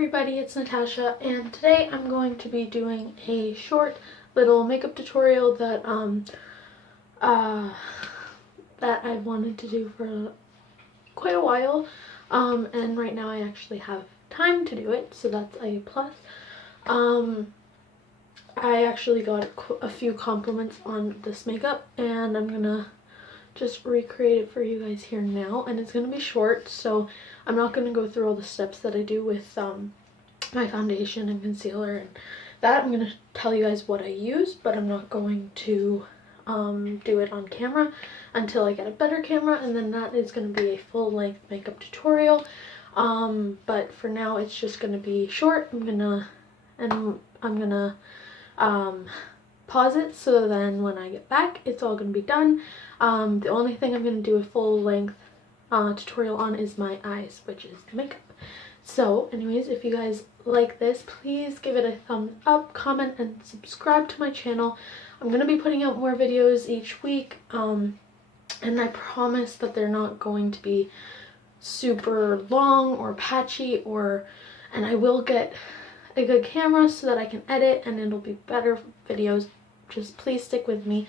everybody, it's Natasha, and today I'm going to be doing a short little makeup tutorial that that I've wanted to do for quite a while, and right now I actually have time to do it, so that's a plus. I actually got a few compliments on this makeup, and I'm gonna just recreate it for you guys here now, and it's gonna be short, so I'm not gonna go through all the steps that I do with my foundation and concealer and that. I'm gonna tell you guys what I use, but I'm not going to do it on camera until I get a better camera, and then that is gonna be a full-length makeup tutorial. But for now it's just gonna be short. I'm gonna pause it, so then when I get back it's all gonna be done. The only thing I'm gonna do a full-length tutorial on is my eyes, which is makeup. So anyways, if you guys like this, please give it a thumbs up, comment, and subscribe to my channel. I'm gonna be putting out more videos each week, and I promise that they're not going to be super long or patchy, and I will get a good camera so that I can edit and it'll be better videos. Just please stick with me.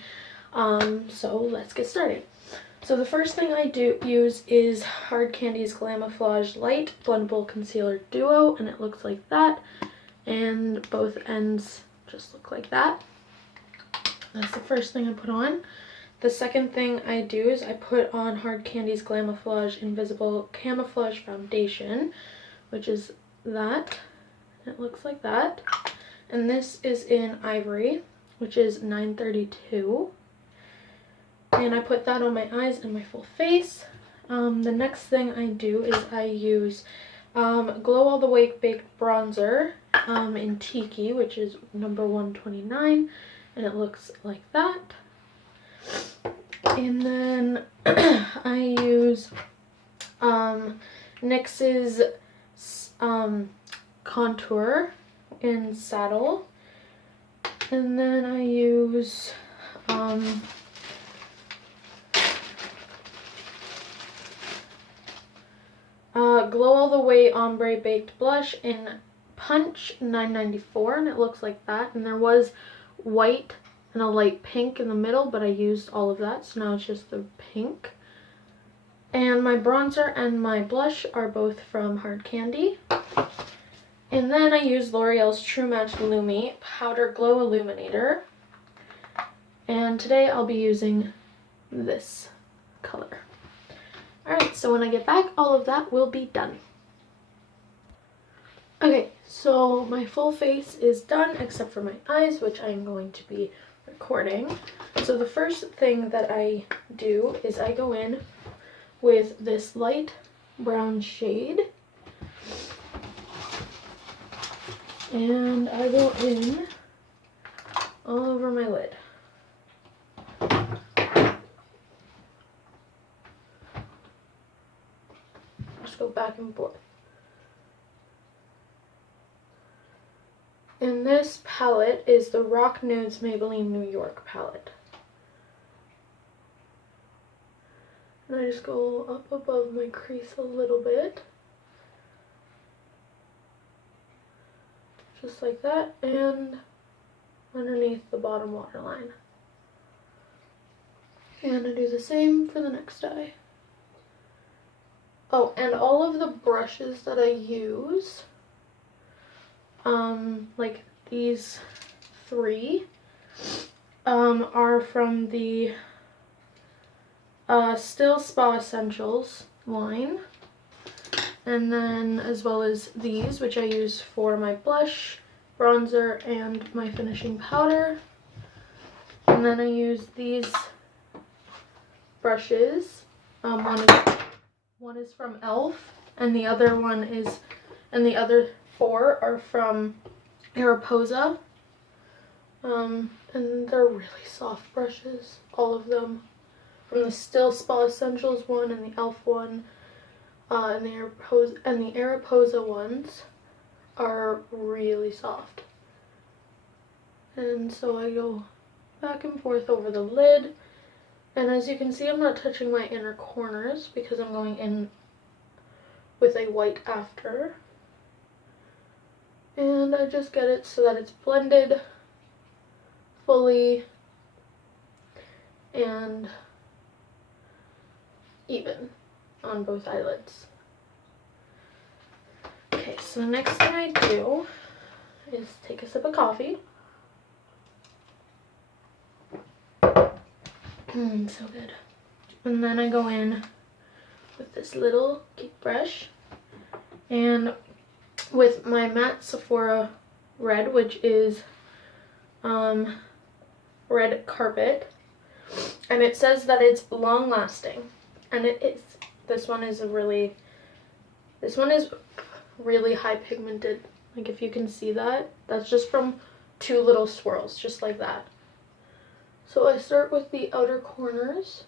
So let's get started. So the first thing I use is Hard Candy's Glamouflage Light Blendable Concealer Duo, and it looks like that, and both ends just look like that. That's the first thing I put on. The second thing I do is I put on Hard Candy's Glamouflage Invisible Camouflage Foundation, which is that. It looks like that. And this is in Ivory, which is 932. And I put that on my eyes and my full face. The next thing I do is I use Glow All The Way Baked Bronzer in Tiki, which is number 129, and it looks like that. And then I use NYX's Contour in Saddle, and then I use Glow All The Way Ombre Baked Blush in Punch 994, and it looks like that. And there was white and a light pink in the middle, but I used all of that, so now it's just the pink. And my bronzer and my blush are both from Hard Candy. And then I use L'Oreal's True Match Lumi Powder Glow Illuminator. And today I'll be using this color. Alright, so when I get back, all of that will be done. Okay, so my full face is done except for my eyes, which I'm going to be recording. So the first thing that I do is I go in with this light brown shade, and I go in all over my lid. Just go back and forth. And this palette is the Rock Nudes Maybelline New York palette. And I just go up above my crease a little bit. Just like that, and underneath the bottom waterline. And I do the same for the next eye. Oh, and all of the brushes that I use, like these three, are from the Still Spa Essentials line. And then as well as these, which I use for my blush, bronzer, and my finishing powder. And then I use these brushes. One is from e.l.f. and the other four are from Aeroposa. And they're really soft brushes, all of them. From the Still Spa Essentials one and the e.l.f. one. And the Aeroposa ones are really soft. And so I go back and forth over the lid. And as you can see, I'm not touching my inner corners because I'm going in with a white after. And I just get it so that it's blended fully and even on both eyelids. Okay, so the next thing I do is take a sip of coffee. So good. And then I go in with this little cute brush and with my matte Sephora red, which is red carpet, and it says that it's long lasting, and it is. This one is really high pigmented. Like, if you can see that, that's just from 2 little swirls, just like that. So I start with the outer corners,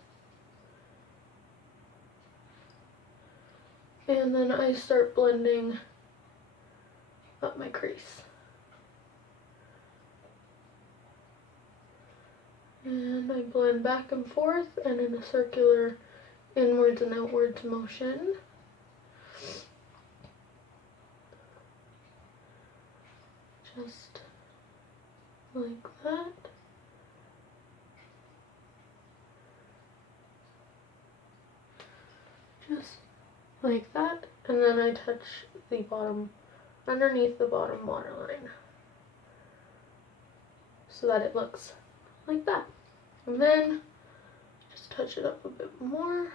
and then I start blending up my crease. And I blend back and forth and in a circular inwards and outwards motion. Just like that. Just like that. And then I touch the bottom, underneath the bottom waterline, so that it looks like that. And then just touch it up a bit more.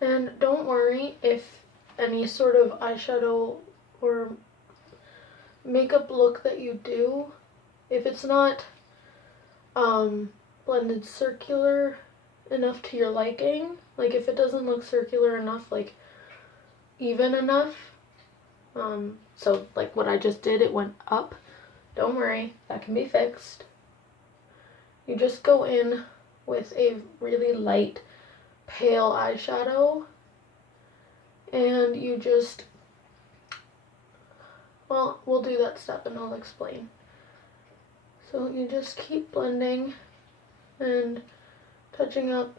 And don't worry if any sort of eyeshadow or makeup look that you do, if it's not blended circular enough to your liking, like if it doesn't look circular enough, like even enough, so like what I just did, it went up, don't worry, that can be fixed. You just go in with a really light pale eyeshadow and you just, well, we'll do that step and I'll explain. So you just keep blending and touching up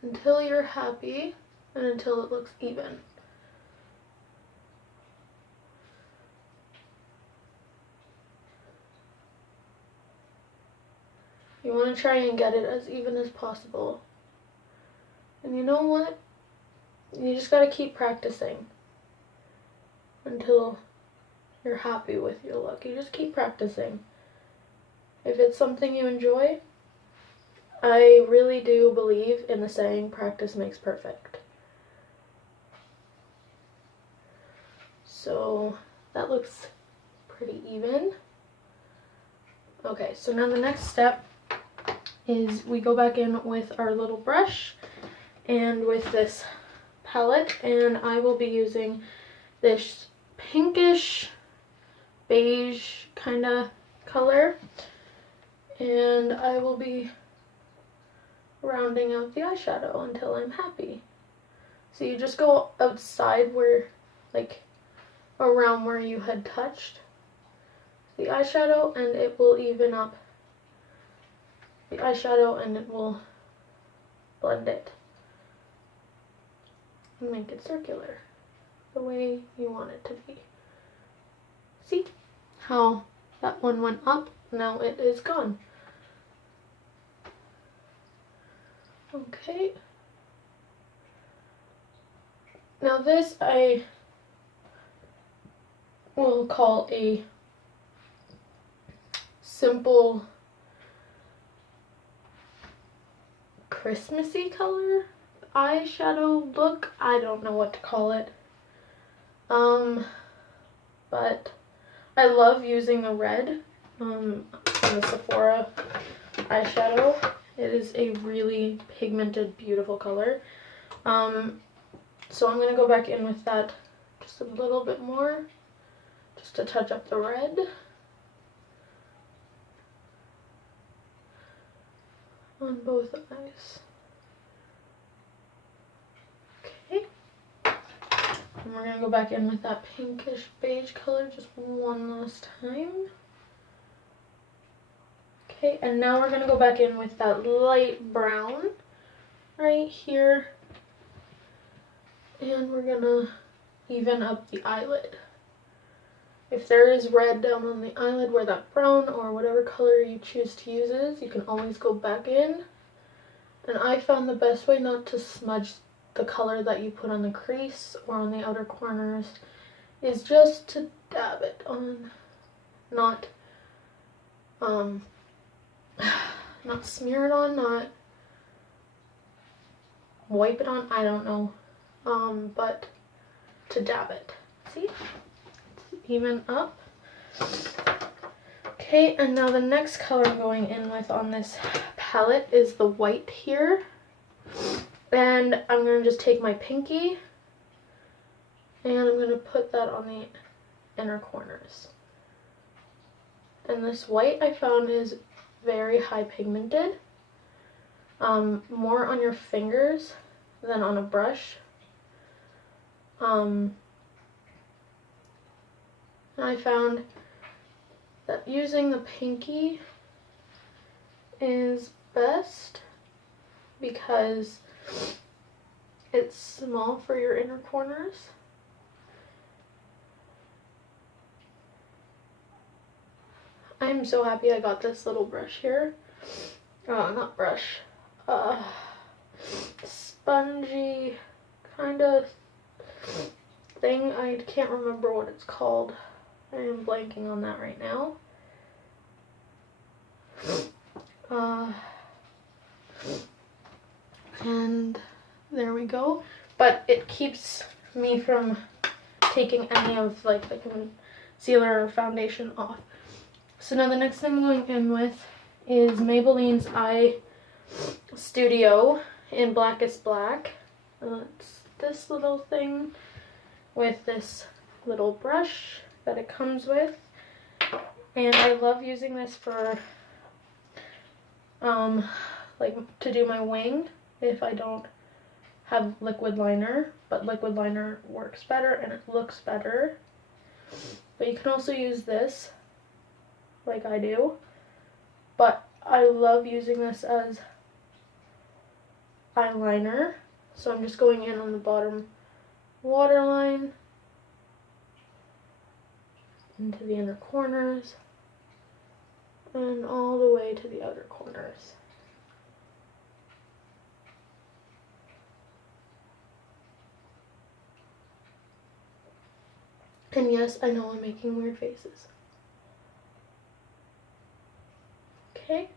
until you're happy and until it looks even. You want to try and get it as even as possible. And you know what? You just got to keep practicing until you're happy with your look. You just keep practicing. If it's something you enjoy, I really do believe in the saying, practice makes perfect. So that looks pretty even. Okay, so now the next step is we go back in with our little brush and with this palette, and I will be using this pinkish beige kind of color, and I will be rounding out the eyeshadow until I'm happy. So you just go outside where, like, around where you had touched the eyeshadow, and it will even up the eyeshadow and it will blend it and make it circular the way you want it to be. See how that one went up? Now it is gone. Okay. Now this I will call a simple Christmassy color eyeshadow look. I don't know what to call it. But I love using a red from the Sephora eyeshadow. It is a really pigmented, beautiful color. So I'm going to go back in with that just a little bit more, just to touch up the red. On both eyes. Okay. And we're going to go back in with that pinkish beige color just one last time. Okay, and now we're going to go back in with that light brown right here And we're gonna even up the eyelid. If there is red down on the eyelid where that brown or whatever color you choose to use is, you can always go back in. And I found the best way not to smudge the color that you put on the crease or on the outer corners is just to dab it on, not smear it on, not wipe it on, I don't know, but to dab it. See? Even up. Okay, and now the next color I'm going in with on this palette is the white here. And I'm going to just take my pinky and I'm going to put that on the inner corners. And this white I found is very high pigmented. More on your fingers than on a brush. I found that using the pinky is best because it's small for your inner corners. I'm so happy I got this little brush here. Not brush. Spongy kind of thing. I can't remember what it's called. I am blanking on that right now. And there we go. But it keeps me from taking any of like the concealer or foundation off. So now the next thing I'm going in with is Maybelline's Eye Studio in Blackest Black. It's this little thing with this little brush that it comes with, and I love using this for like to do my wing if I don't have liquid liner, but liquid liner works better and it looks better. But you can also use this like I do, but I love using this as eyeliner. So I'm just going in on the bottom waterline into the inner corners and all the way to the outer corners. And yes, I know I'm making weird faces. Okay,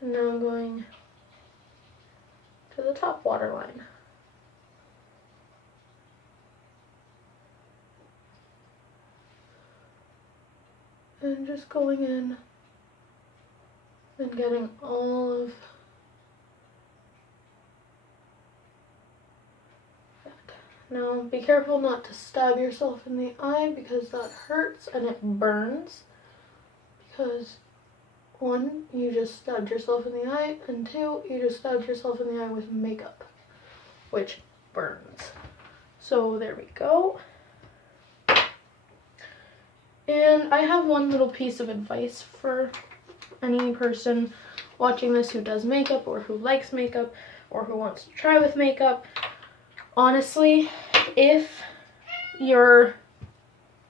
and now I'm going to the top waterline. And just going in and getting all of that. Now be careful not to stab yourself in the eye because that hurts and it burns. Because 1, you just stabbed yourself in the eye, and 2, you just stabbed yourself in the eye with makeup, which burns. So there we go. And I have one little piece of advice for any person watching this who does makeup or who likes makeup or who wants to try with makeup. Honestly, if your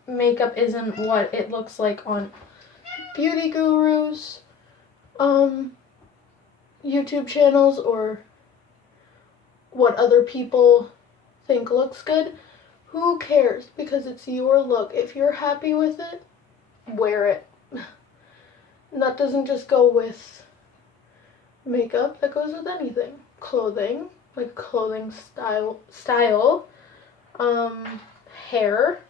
makeup isn't what it looks like on beauty gurus, YouTube channels, or what other people think looks good, who cares? Because it's your look. If you're happy with it, wear it. And that doesn't just go with makeup, that goes with anything. Clothing, like clothing style, hair.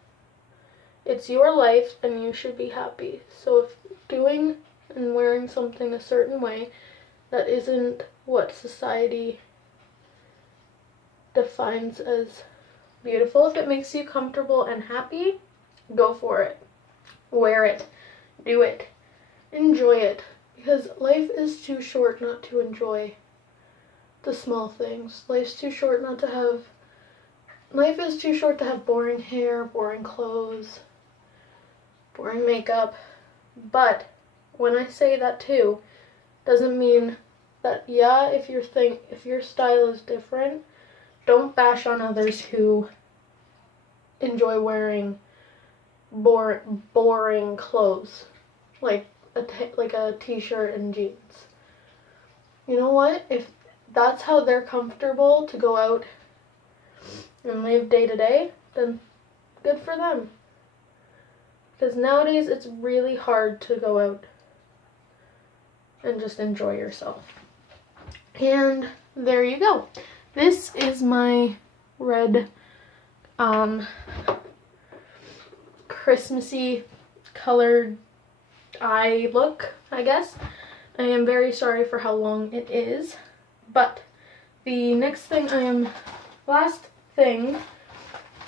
It's your life and you should be happy. So if doing and wearing something a certain way that isn't what society defines as beautiful, if it makes you comfortable and happy, go for it. Wear it. Do it. Enjoy it. Because life is too short not to enjoy the small things. Life is too short to have boring hair, boring clothes, boring makeup. But when I say that too, doesn't mean that, yeah, if your style is different, don't bash on others who enjoy wearing boring clothes, like a t-shirt and jeans. You know what? If that's how they're comfortable to go out and live day to day, then good for them. Because nowadays it's really hard to go out and just enjoy yourself. And there you go. This is my red Christmassy colored eye look, I guess. I am very sorry for how long it is, but the last thing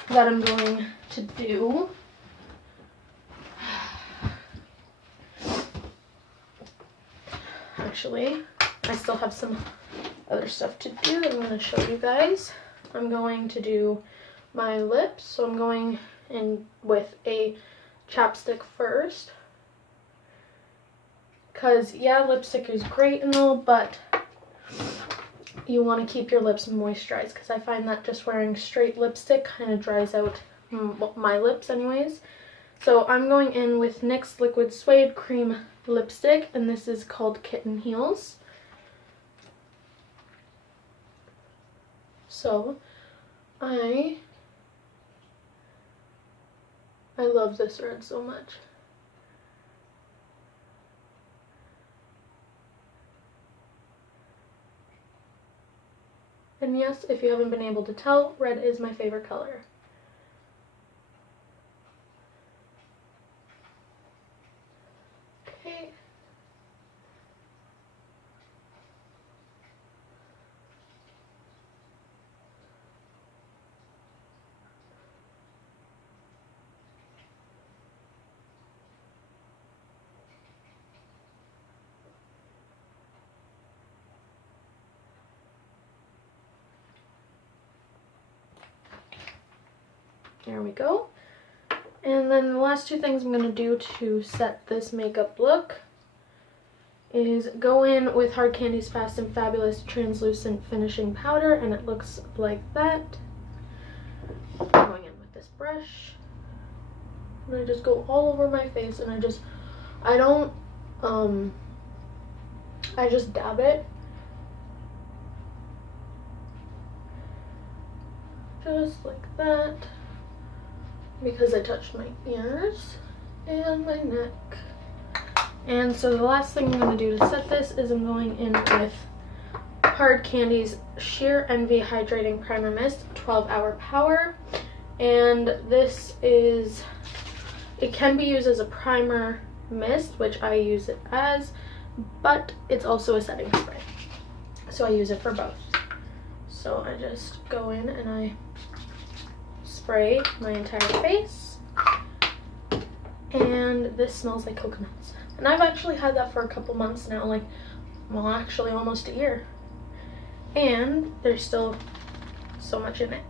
that I'm going to do actually, I still have some other stuff to do that I'm going to show you guys. I'm going to do my lips, so I'm going in with a chapstick first. Because, yeah, lipstick is great and all, but you want to keep your lips moisturized, because I find that just wearing straight lipstick kind of dries out my lips anyways. So I'm going in with NYX Liquid Suede Cream Lipstick, and this is called Kitten Heels. So I love this red so much. And yes, if you haven't been able to tell, red is my favorite color. Okay. There we go. And then the last two things I'm going to do to set this makeup look is go in with Hard Candy's Fast and Fabulous Translucent Finishing Powder, and it looks like that. Going in with this brush. And I just go all over my face, and I just dab it. Just like that. Because I touched my ears and my neck. And so the last thing I'm going to do to set this is I'm going in with Hard Candy's Sheer Envy Hydrating Primer Mist 12-Hour Power. And this is, it can be used as a primer mist, which I use it as, but it's also a setting spray. So I use it for both. So I just go in and I spray my entire face, and this smells like coconuts, and I've actually had that for a couple months now, like, well, actually almost a year, and there's still so much in it.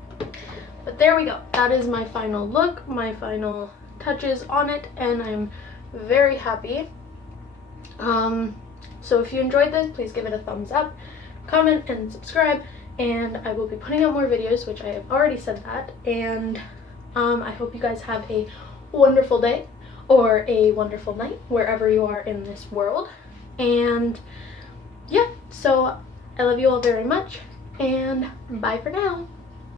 But there we go. That is my final look, my final touches on it, and I'm very happy. So if you enjoyed this, please give it a thumbs up, comment, and subscribe. And I will be putting out more videos, which I have already said that. And I hope you guys have a wonderful day or a wonderful night wherever you are in this world. And yeah, so I love you all very much, and bye for now.